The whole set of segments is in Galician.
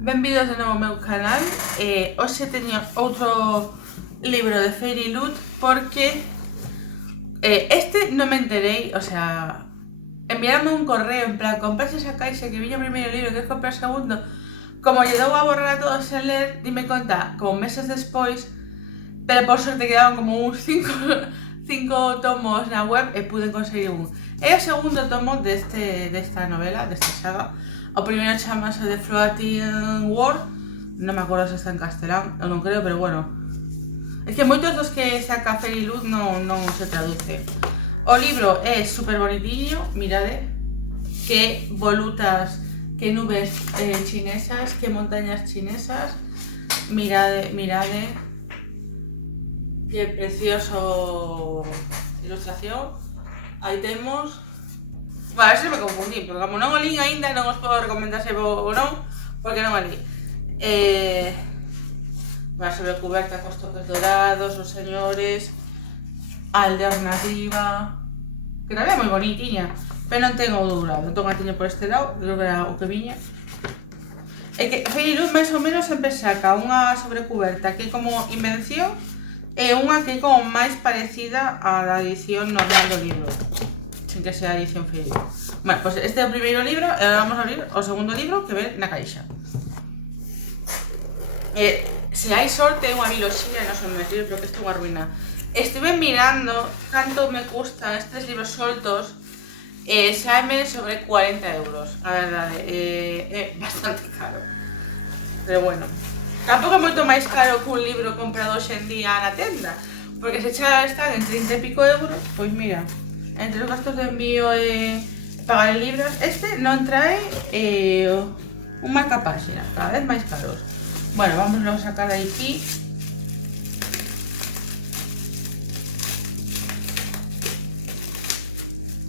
Benvidos de novo ao meu canal. Hoxe teño outro libro de Fairy Loot porque este non me enterei, o sea, enviaronme un correo en plan comprarse esa caixa que viña o primeiro libro, que comprar o segundo. Como lle dou a borrar a todos sen ler, dime conta como meses despois, pero por sorte quedaban como uns 5 tomos na web e pude conseguir un. É o segundo tomo desta novela, desta saga. O primeiro chamase The Floating World, non me acordo se está en castelán, eu non creo, pero bueno. É que moitos dos que saca Fairy Loot non se traduce. O libro é super bonitiño, mirade, que volutas, que nubes chinesas, que montañas chinesas, mirade, que precioso ilustración. Aí temos. Vale, a ver se me confundí, porque como non o lín aínda non os podo recomendar se vou ou non, porque non o lín. Vai sobre cuberta cos toques dorados, os señores, a alternativa, que tamén é moi bonitiña, pero non ten o dourado, entón a teño por este lado, creo que era o que viña. É que Fairy Loot máis ou menos sempre saca unha sobrecuberta que é como invención e unha que é como máis parecida á da edición normal do libro, sin que sea edición Fairy Loot. Bueno, pues este é o primeiro libro e agora vamos a abrir o segundo libro que ven na caixa. Se hai sorte é unha biloxía e non son meus libros, pero que isto é unha ruina. Estuve mirando canto me custan estes libros soltos, saime sobre 40 euros, a verdade, é bastante caro. Pero bueno, tampouco é moito máis caro que un libro comprado hoxe en día na tenda, porque se xa están en 30 e pico euros, pois mira, entre os gastos de envío e pagar en libros, este non trae un marcapáxina, cada vez máis caros. Bueno, vamos a sacar de aquí.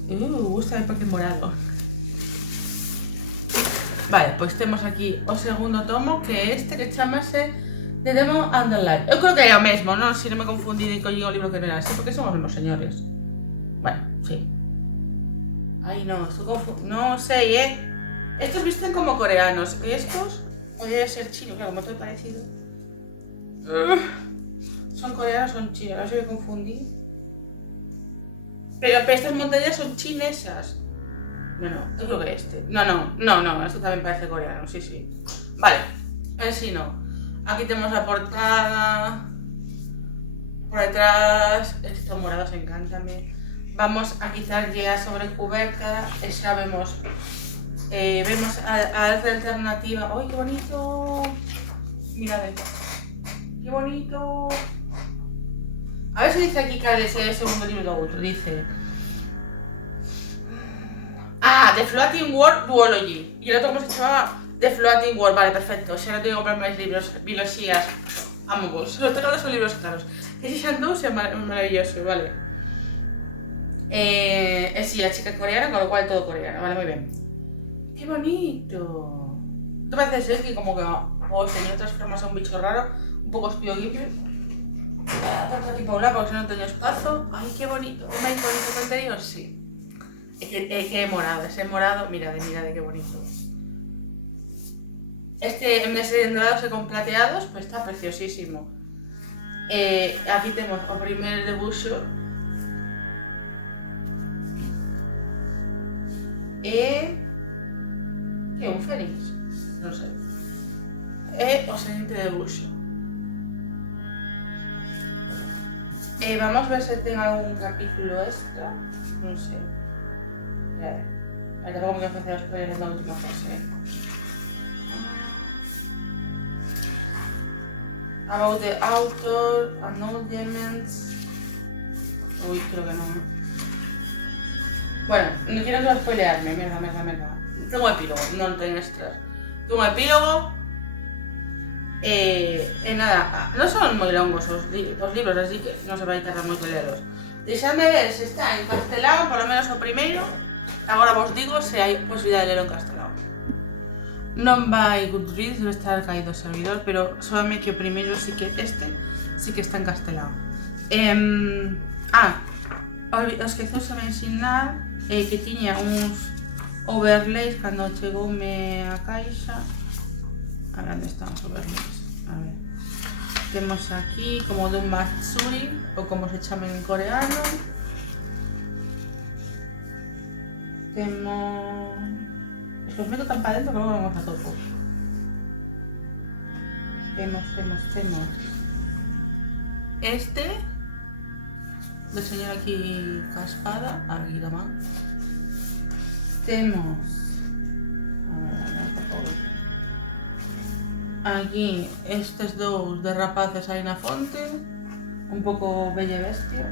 Gusta porque é morado. Vale, pois temos aquí o segundo tomo, que é este, que chamase The Demon and the Light. Eu creo que é o mesmo, non? Se non me confundí e collín o libro que non era así, porque son os mesmos señores. Bueno, sí. Ai, non, estou non sei, estos visten como coreanos, e estos podría ser chino, claro, como todo parecido. Son coreanos, son chinos, ahora se me confundí. Pero estas montañas son chinesas. Bueno, yo creo que este. No, esto también parece coreano, sí. Vale, pero si no. Aquí tenemos la portada. Por detrás, estos morados encántame. Vamos a quitar ya sobre cubierta. Ya vemos a arte alternativa. ¡Ay, qué bonito! Mirad, ¡qué bonito! A ver si dice aquí cuál es el segundo libro de otro. Dice The Floating World Duology. Y el otro, ¿cómo se llamaba? The Floating World. Vale, perfecto. Si ahora tengo que comprar más libros, biloxías. Ambos. Los tengo son libros caros. Ese Shandou es maravilloso, vale. Sí, la chica coreana, con lo cual todo coreano. Vale, muy bien. ¡Qué bonito! Esto parece ser que como que el señor transforma a un bicho raro, un poco espío Ghibli. Aquí por un lado, porque si no tengo espacio. ¡Ay, qué bonito! ¿Es más bonito que el anterior? Sí. Es que es morado, mirad, qué bonito. Este, en vez de ser dorados y con plateados, pues está preciosísimo. Aquí tenemos el primer debuxo. ¿Qué é un fénix? Non sei. É o seguinte debuxo. Vamos a ver se ten algún capítulo extra. Non sei. Tampouco me voy a facer os spoilers na última fase. About the author, acknowledgements. Uy, creo que non. Bueno, non quiero spoilearme, merda. Tengo un epílogo, non ten extras. Tengo un epílogo. Nada, non son moi longos os libros, así que non se vai tardar moito lelos. Deixadme ver se está en castelán, por lo menos o primeiro. Agora vos digo se hai posibilidade de lelo en castelán. Non vai Goodreads, debe estar caído o servidor, pero sóbame que o primeiro sí que este sí que está en castelán. Os que se me ensinar que tiña uns overlays cando chegoume a caixa. A ver, ¿dónde están os vermelhos? A ver. Temos aquí como de un matsuri, ou como se chamen en coreano. Temos... Es que os meto tan para dentro que luego vamos a topo. Temos este del señor aquí caspada, aquí la man. Temos aquí estes dous de rapaces aí na fonte, un pouco bella e bestia.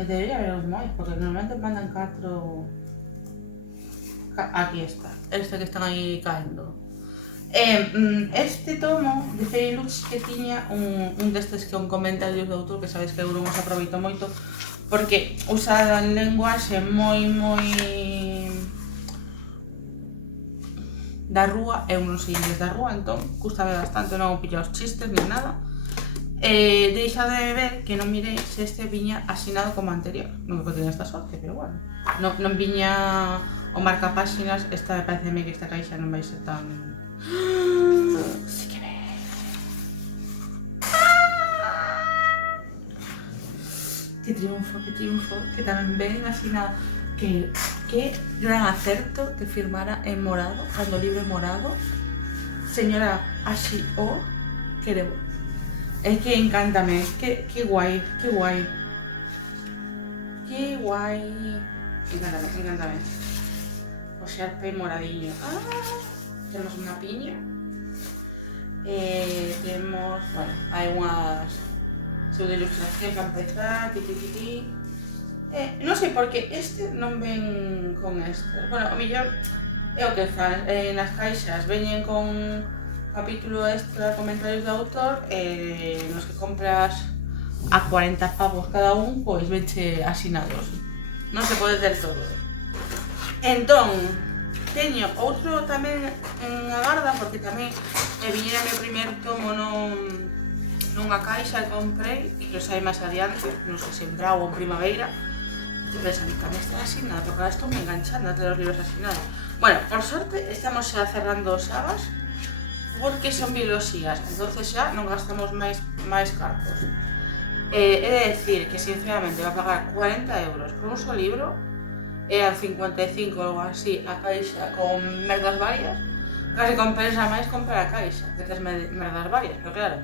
E debería haber os máis, porque normalmente mandan 4. Aquí está, este que están aí caendo. Este tomo de Fairy Loot que tiña un destes que é un comentario do autor, que sabes que eu non os aproveito moito, porque usa lenguaxe moi da rúa, eu non sei inglés da rúa, entón custame bastante non pillar os chistes ni nada. Deixa de ver que non mirei se este viña asinado como anterior, non que teña esta sorte, pero bueno, non viña o marca páxinas. Esta parece que esta caixa non vai ser tan... Sí que ve. Que triunfo, que tamén ven asinado. Que gran acerto que firmara en morado, cando o libro morado. Señora Ashio, queremos. Es que encántame, que guai, que guai. Que guai. Encántame. O Sharpay moradillo. Tenemos una piña. Tenemos, bueno, hay unas pseudo ilustración para empezar, non sei porque este non ven con este. Bueno, o mellor é o que fan, nas caixas veñen con capítulo extra, comentarios do autor, nos que compras a 40 pavos cada un, pois venche asinados. Non se pode ter todo. Entón, teño outro tamén en agarda, porque tamén viñera meu primer tomo nunha caixa que comprei, e que sai máis adiante, non sei se en brao ou en primavera. Estoy pensando que tamén está asinado, porque ahora estou me enganchando a ter os libros asinados. Bueno, por sorte, estamos xa cerrando sagas, porque son bibliosías, entonces xa non gastamos máis cartos. He de decir que sinceramente va a pagar 40 euros por un só libro, e a 55 ou algo así a caixa con merdas varias, casi compensa máis comprar a caixa, que tes merdas varias, pero claro,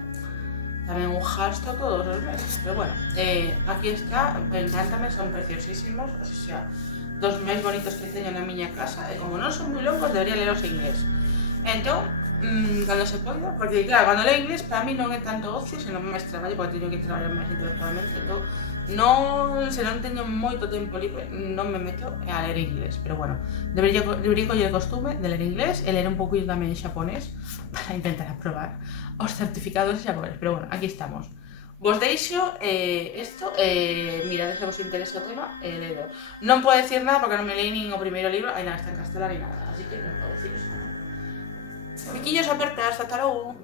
tamén un gasto todos os meses, pero bueno, aquí está, encántame, son preciosísimos, o sea, dos máis bonitos que teño na miña casa, e como non son moi longos, debería leros en inglés. Entón, cando se poida, porque claro, cando leo inglés, para mí non é tanto ocio, senón máis traballo, porque teño que traballar máis intelectualmente, entón, se non teño moito tempo libre, non me meto a ler inglés, pero bueno, debería coller o costume de ler inglés e ler un pouco tamén xaponés para intentar aprobar os certificados xaponés, pero bueno, aquí estamos. Vos deixo isto, mirad se vos interesa o tema, leedor. Non podo decir nada porque non me leí nin o primeiro libro, aí nada, está en castelán ni nada, así que non podo deciros nada. Piquiños apertas, hasta logo.